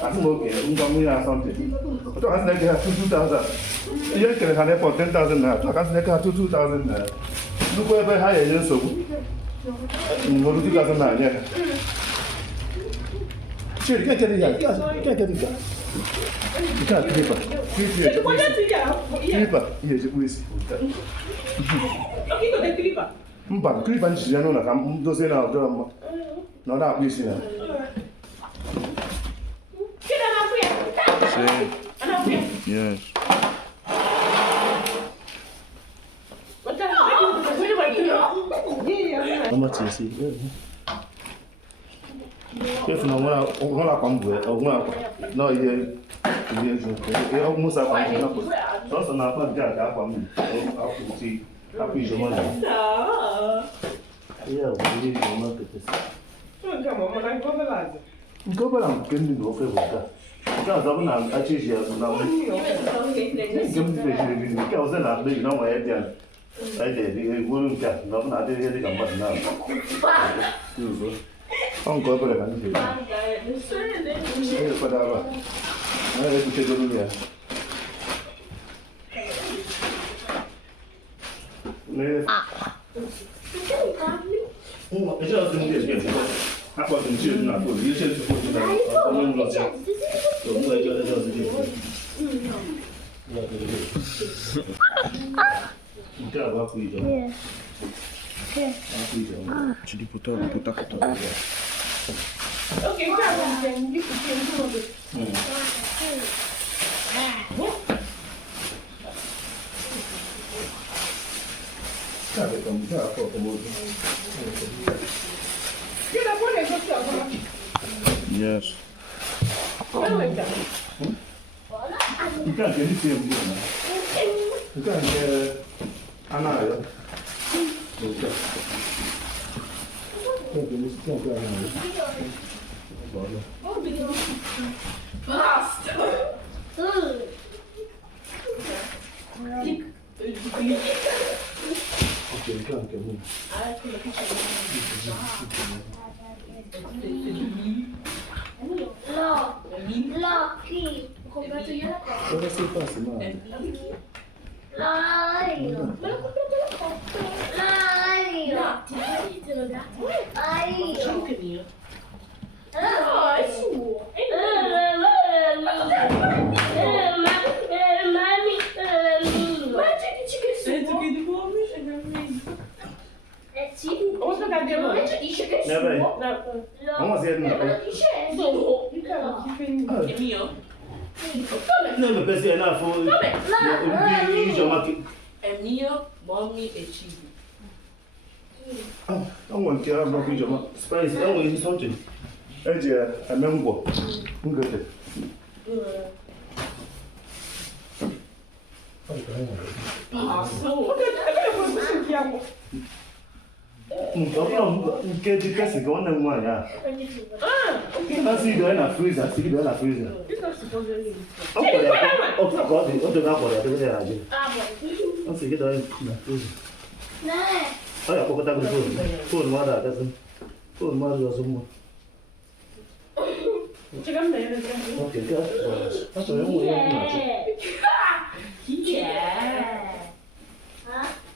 Assume okay, something. So as like 2,000. You can have for 10,000 now. So as like 2,000 now. Look where higher you so. More 2,000 now, yeah. Sure, you can't get it. You can't get it. You can't clip it. Clipper. Yes, it is. Okay, go the clipper. Clipper is no na kam do say na do no that please na. Yes. How much is it? If no one come boy, no yeah. Yeah, almost a one. So na pa ja ka kwa mi. Aku ti aku ijo ma. Yeah, we need to market this. Come on, I go balance. Go balance, can you go for that? Because I'm not actually here now. Give me the because then I'm big now my head there. I did the wooden cat, not the head come back now. I'm going to go Okay, yes. You can't get anything. You can't get another. Okay. No, because you're not for Emil, mommy, and cheese. I want to have your spice. I want something. I remember. Who got it? Get the person going and one. I see you in a freezer. See you in a freezer. It's not supposed to be. Oh, God, the other guy. I see it in a freezer. Oh, I forgot that was food. Mother doesn't. Food mother doesn't. Okay, that's what I'm Yeah.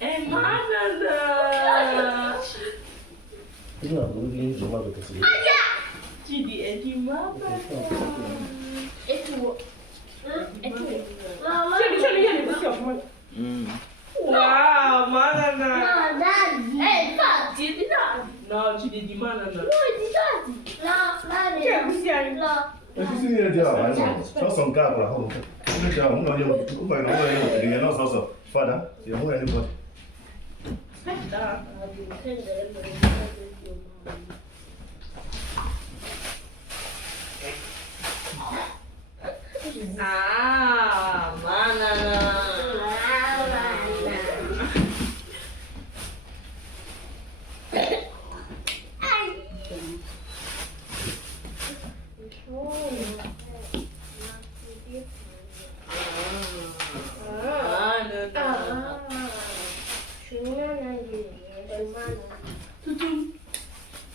And banana. You know, I'm going to mother to see. Gidi and you, mama. Wow, banana. Hey, Dad, did it not? No, she did the banana. No, it did not. No. If you see the job, I some guy at home. The job, I'm not going to also. Father, you don't know anybody. Ah, banana.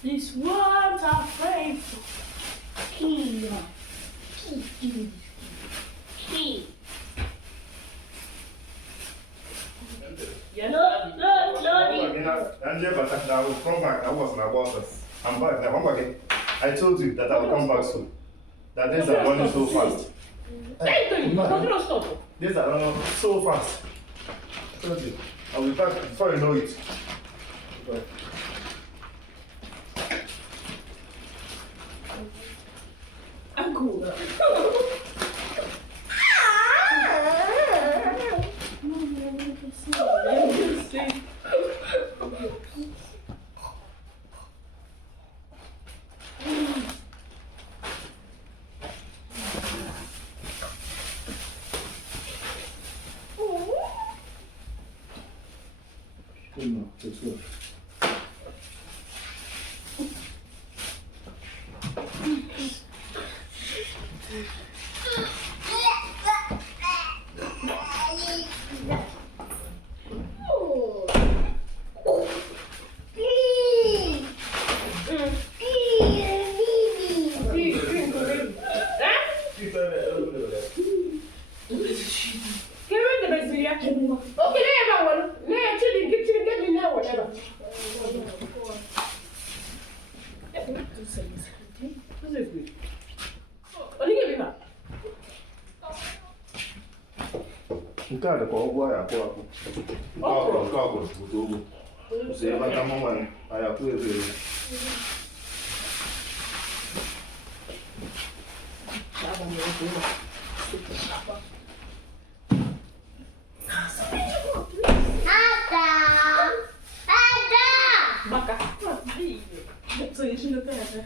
These words are faithful. Key. Yes, No, Angela, but I will come back. I was my boss. I'm back. Now, come back again. I told you that I will come back soon. That days are running so fast. Days are running so fast. I told you. I will be back before you know it. Bye. I'm cool. No, it's good. Nke a dịkwa ụgwọ ya akwụ akwụ. Nke a kwụrụ pụta ụgwọ. Si ebe aka mụ nwanyị, anyị akwụ ebe ebe. Baka. So you should look at it.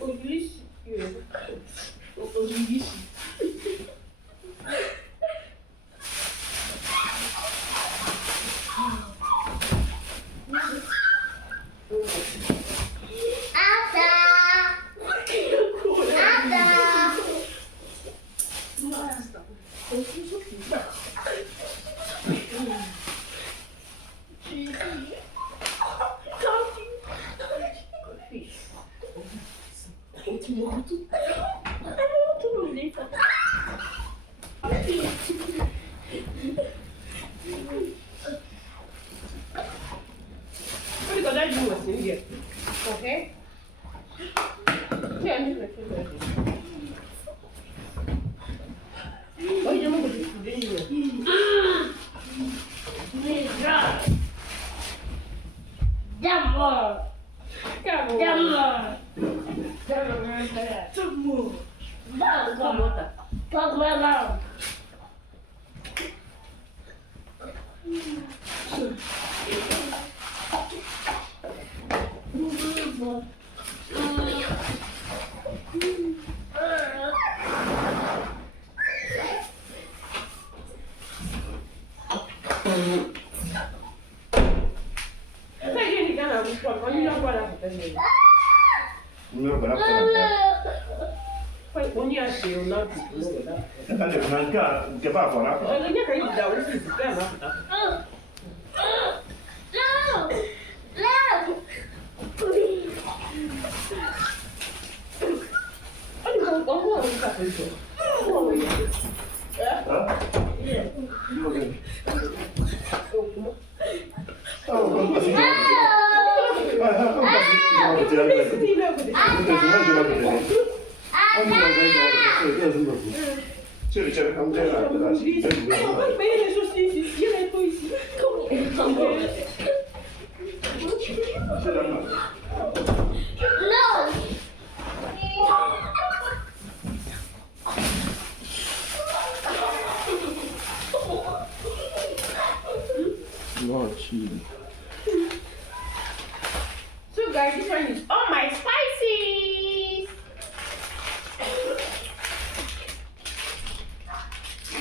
English. English. Okay? Yeah, oh, you don't know Che fa fuori? Lord Jesus. So guys, this one is oh my spicy.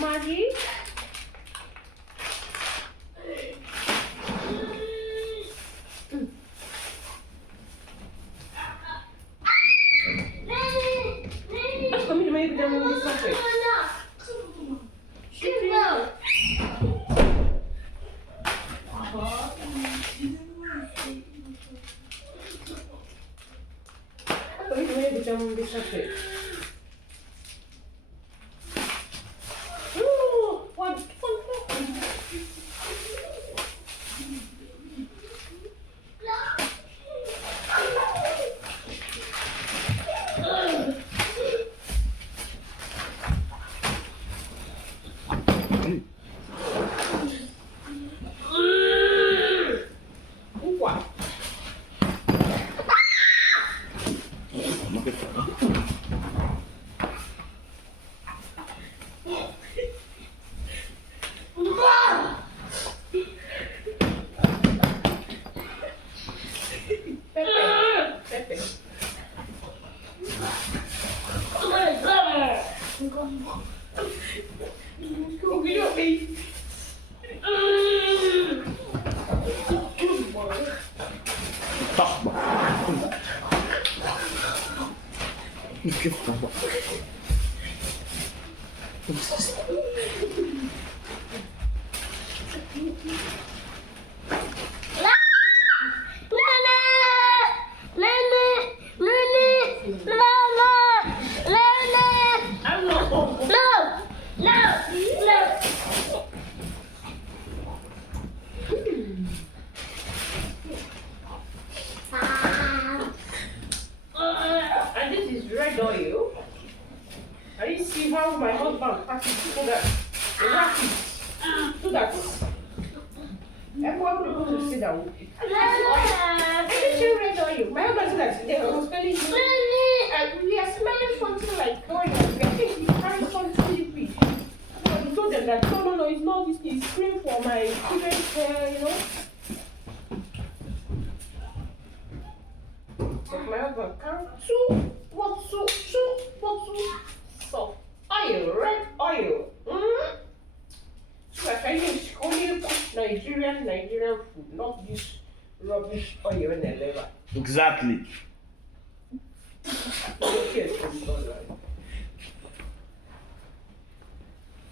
Maggie. Come here, maybe there will be something. Maybe there will be something. Ooh, what? And this is red oil. And you see how my husband passes so that so that everyone will go to sit down. And this is red oil. My husband said that they were smelling and we are smelling something like oil. I think he's trying something liquid. So we told them that no, it's not this, it's cream for my children's hair, you know. But my husband can't. So, oil, red oil. So I can use only Nigerian food, not this rubbish oil in the liver. Exactly.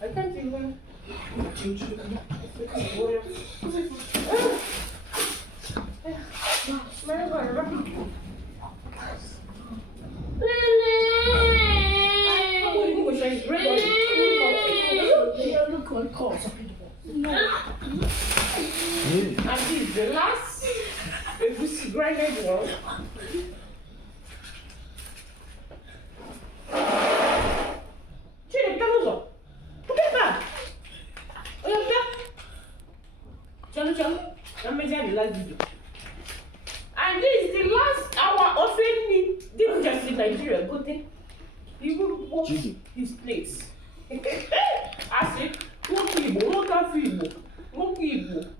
I can't even. And this is the last grinded one. Put it back. And this is the last hour of me. This is just in Nigeria. Go take. He will wash his place. I said, Monkey Igbo.